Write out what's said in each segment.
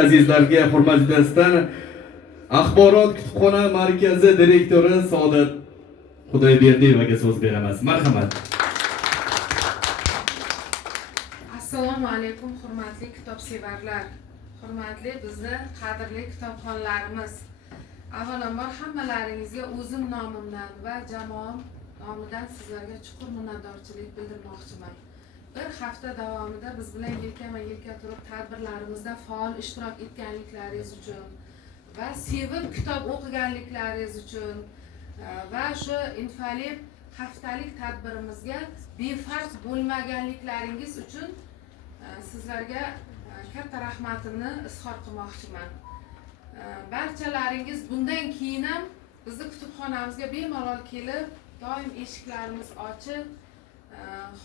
Azizlarga hurmat yuzasidan axborot kutubxona markazi direktori Saodat Xudoyberdiyevaga so'z beramiz. Marhamat. Assalomu alaykum hurmatli kitobsevarlar, hurmatli bizni qadrli kitobxonlarimiz. Avvalambor hammalaringizga o'zim nomimdan va jamoam nomidan sizlarga chuqur minnatdorchilik bildirmoqchiman. Bir hafta davomida biz bilan yelkama-yelka turib tadbirlarimizda faol ishtirok etganliklaringiz uchun va sevib kitob o'qiganliklaringiz uchun va shu invalid haftalik tadbirimizga befarq bo'lmaganliklaringiz uchun sizlarga katta rahmatimni izhor qilmoqchiman. Barchalaringiz bundan keyin ham bizni kutubxonamizga bemalol kelib, doim eshiklarimiz ochiq,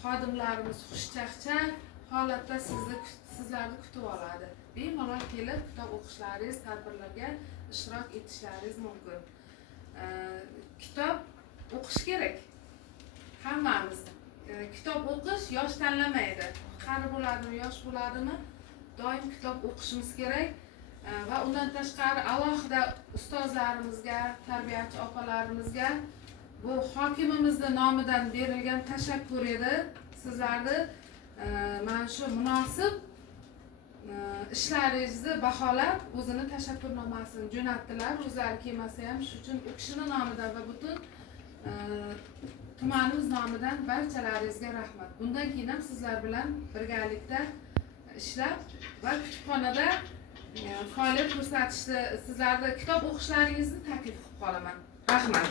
xodimlarimiz xushchaqchaq holatda sizlarni kutib oladi. Bemalol kelib kitob o'qishlaringiz, tadbirlarga ishtirok etishlaringiz mumkin. Kitob o'qish kerak. Hammamiz. Kitob o'qish yosh tanlamaydi. Qari bo'ladimi, yosh bo'ladimi, doim kitob o'qishimiz kerak. Va undan tashqari alohida ustozlarimizga, tarbiyachi opalarimizga bu hokimimizning nomidan berilgan tashakkur edi. Sizlarni mana shu munosib ishlaringizni baholab o'zini tashakkurnomasini jo'natdilar. O'zlari kelmasa ham shu uchun u kishining nomidan va butun tumanimiz nomidan barchalaringizga rahmat. Bundan keyin ham sizlar bilan birgalikda ishlab va kutubxonada faoliyat ko'rsatishni, sizlarni kitob o'qishlaringizni taklif qilib qolaman. Rahmat.